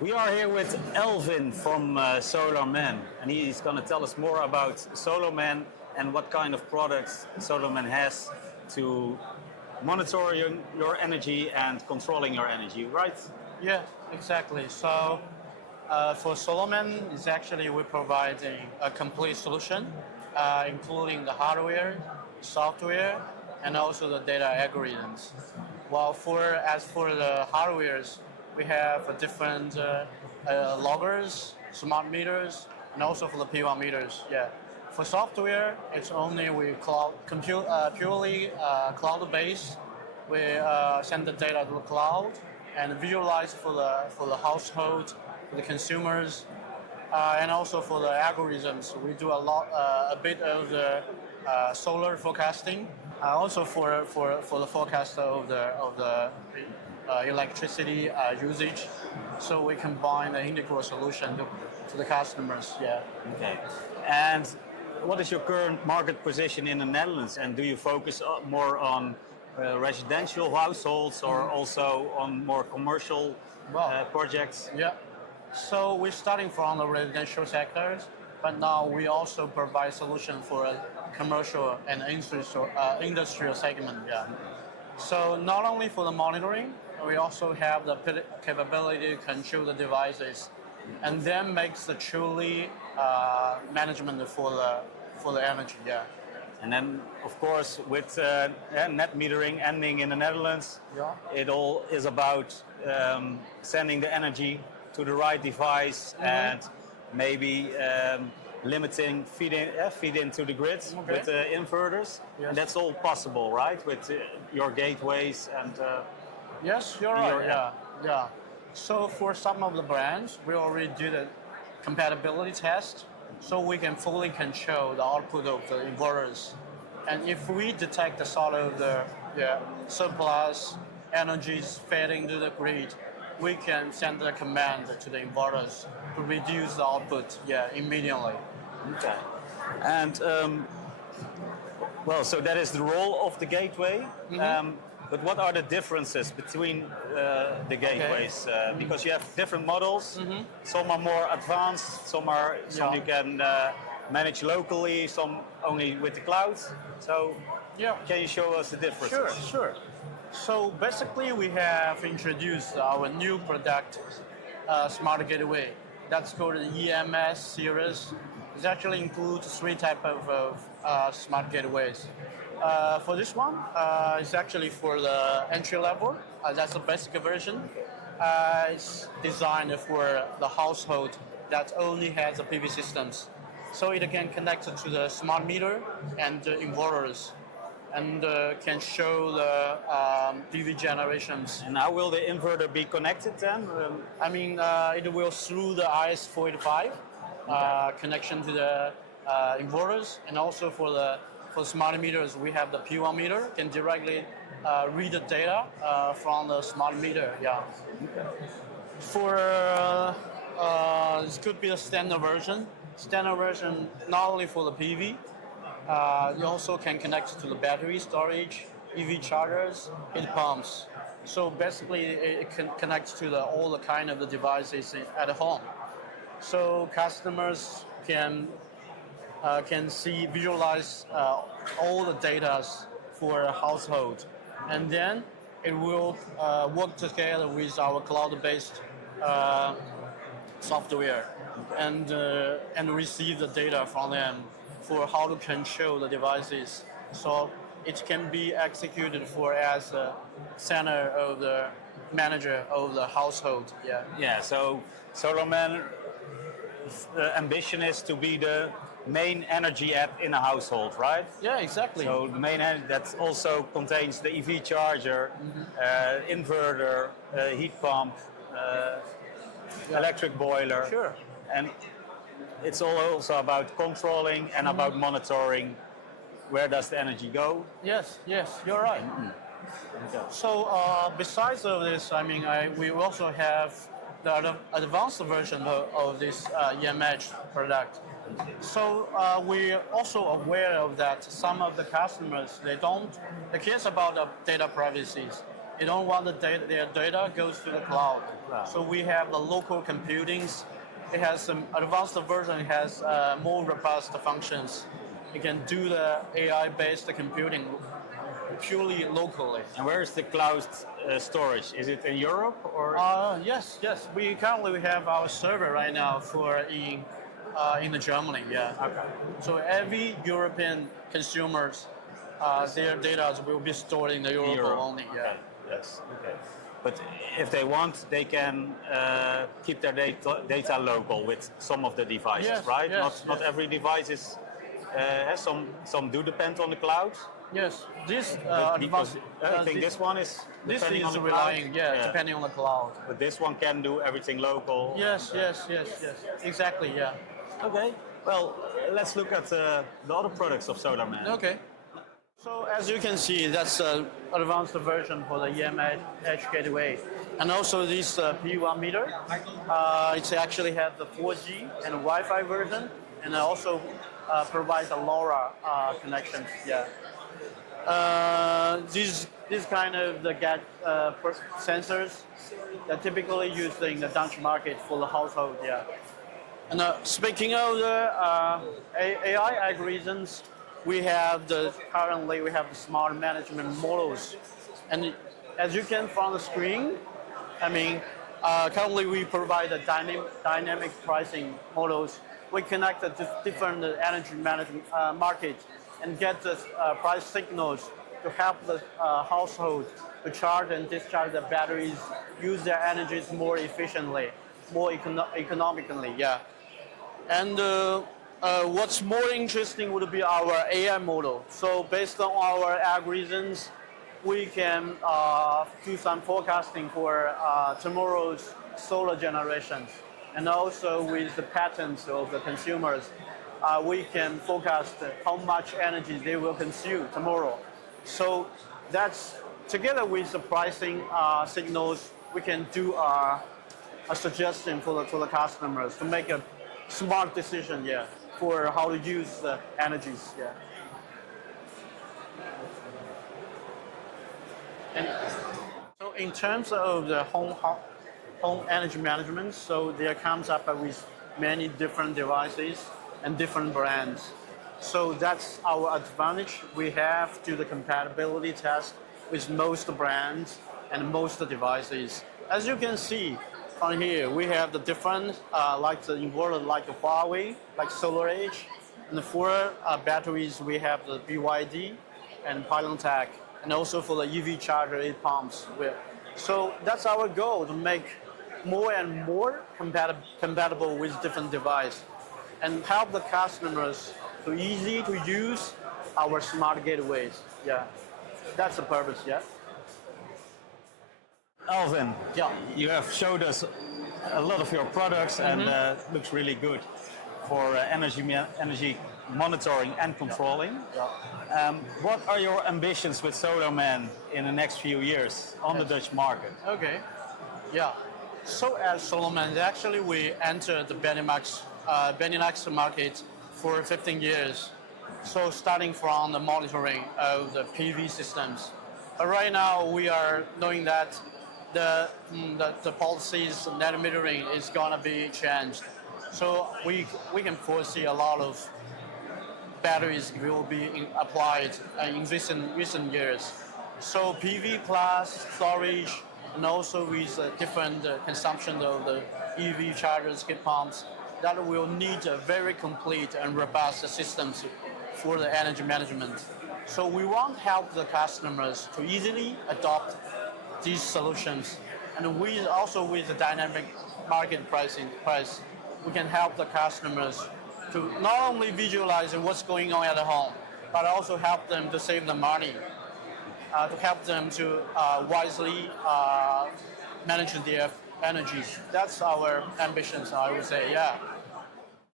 We are here with Elvin from SOLARMAN, and he's going to tell us more about SOLARMAN and what kind of products SOLARMAN has to monitoring your energy and controlling your energy, right? Yeah, exactly. So for SOLARMAN, it's actually we're providing a complete solution, including the hardware, software, and also the data algorithms. While as for the hardwares, we have different loggers, smart meters, and also for the P1 meters. Yeah. For software, it's only purely cloud-based. We send the data to the cloud and visualize for the household, for the consumers, and also for the algorithms. We do a bit of the solar forecasting, also for the forecast of the electricity usage. So we combine the integral solution to the customers. Yeah. Okay. And what is your current market position in the Netherlands? And do you focus more on residential households or also on more commercial projects? Yeah. So we're starting from the residential sectors, but now we also provide solution for a commercial and industrial segment. Yeah. So not only for the monitoring, we also have the capability to control the devices, and then makes the truly management for the energy. Yeah. And then, of course, with net metering ending in the Netherlands, it all is about sending the energy to the right device and maybe limiting feed into the grid with inverters. Yes. And that's all possible, right? With your gateways and... Yes, you're right. Yeah. So for some of the brands, we already did a compatibility test, so we can fully control the output of the inverters. And if we detect the sort of the surplus energies fading to the grid, we can send the command to the inverters to reduce the output immediately. Okay. And so that is the role of the gateway. Mm-hmm. But what are the differences between the gateways? Because you have different models. Mm-hmm. Some are more advanced. Some you can manage locally. Some only with the cloud. So can you show us the differences? Sure. So basically, we have introduced our new product, smart gateway. That's called the EMS series. It actually includes three types of smart gateways. For this one, it's actually for the entry level. That's the basic version. It's designed for the household that only has the PV systems. So it can connect to the smart meter and the inverters, and can show the PV generations. And how will the inverter be connected then? It will through the IS485 connection to the inverters, and also for smart meters, we have the P1 meter, can directly read the data from the smart meter. Yeah. Okay. For this could be the standard version. Standard version not only for the PV, you also can connect to the battery storage, EV chargers, heat pumps. So basically, it can connect to all the kind of the devices at home. So customers can visualize all the data for a household, and then it will work together with our cloud-based software and receive the data from them for how to control the devices. So it can be executed as a center of the manager of the household. Yeah. So SOLARMAN ambition is to be the main energy app in a household, right? Yeah, exactly. So the main that also contains the EV charger, inverter, heat pump, electric boiler. Sure. And it's all also about controlling and about monitoring where does the energy go. Yes, you're right. Okay. So besides of this, we also have the advanced version of this EMH product. So we're also aware of that some of the customers, they care about the data privacy. they don't want their data goes to the cloud. Cloud. So we have the local computings. It has some advanced version. It has more robust functions. You can do the AI-based computing purely locally. And where is the cloud storage? Is it in Europe or? Yes. We currently have our server right now in Germany. Yeah. Okay. So every European consumers, their data will be stored in the Europe only. Yeah. Okay. Yes. Okay. But if they want, they can keep their data local with some of the devices, Yes, right? yes, Not every device is. Some do depend on the cloud. Yes. This Because I think this one is this depending is on the relying, cloud. depending on the cloud. But this one can do everything local. Yes. Exactly. Yeah. Okay. Well, let's look at the other products of SOLARMAN. Okay. So as you can see, that's an advanced version for the EMH gateway. And also this P1 meter, it actually has the 4G and Wi-Fi version, and also provides a LoRa connections. Yeah. These kind of the sensors that typically used in the Dutch market for the household. Yeah. And speaking of the AI algorithms, currently we have the smart management models, and as you can from the screen, currently we provide the dynamic pricing models. We connect the different energy management markets and get the price signals to help the household to charge and discharge the batteries, use their energies more efficiently, more economically. Yeah. And what's more interesting would be our AI model. So based on our algorithms, we can do some forecasting for tomorrow's solar generations. And also with the patterns of the consumers, we can forecast how much energy they will consume tomorrow. So that's together with the pricing signals, we can do a suggestion for the customers to make a smart decision, for how to use the energies, And so in terms of the home energy management, so there comes up with many different devices and different brands. So that's our advantage. We have to do the compatibility test with most brands and most devices. As you can see, on here, we have the different, like the inverter, like the Huawei, like SolarEdge, and for batteries, we have the BYD and Pylon-Tech, and also for the EV charger, it pumps. So that's our goal, to make more and more compatible with different devices, and help the customers to easy to use our smart gateways. Yeah, that's the purpose. Yeah. Alvin, Yeah. you have showed us a lot of your products and looks really good for energy monitoring and controlling. Yeah. What are your ambitions with SOLARMAN in the next few years on the Dutch market? Okay. Yeah. So as SOLARMAN, actually we entered the Benelux market for 15 years. So starting from the monitoring of the PV systems. But right now we are knowing that the policies net metering is gonna be changed. So we can foresee a lot of batteries will be applied in recent years. So PV plus storage, and also with different consumption of the EV chargers, heat pumps, that will need a very complete and robust systems for the energy management. So we want to help the customers to easily adopt these solutions, and also with the dynamic market price, we can help the customers to not only visualize what's going on at home, but also help them to save the money, to help them to wisely manage their energies. That's our ambitions, I would say, yeah.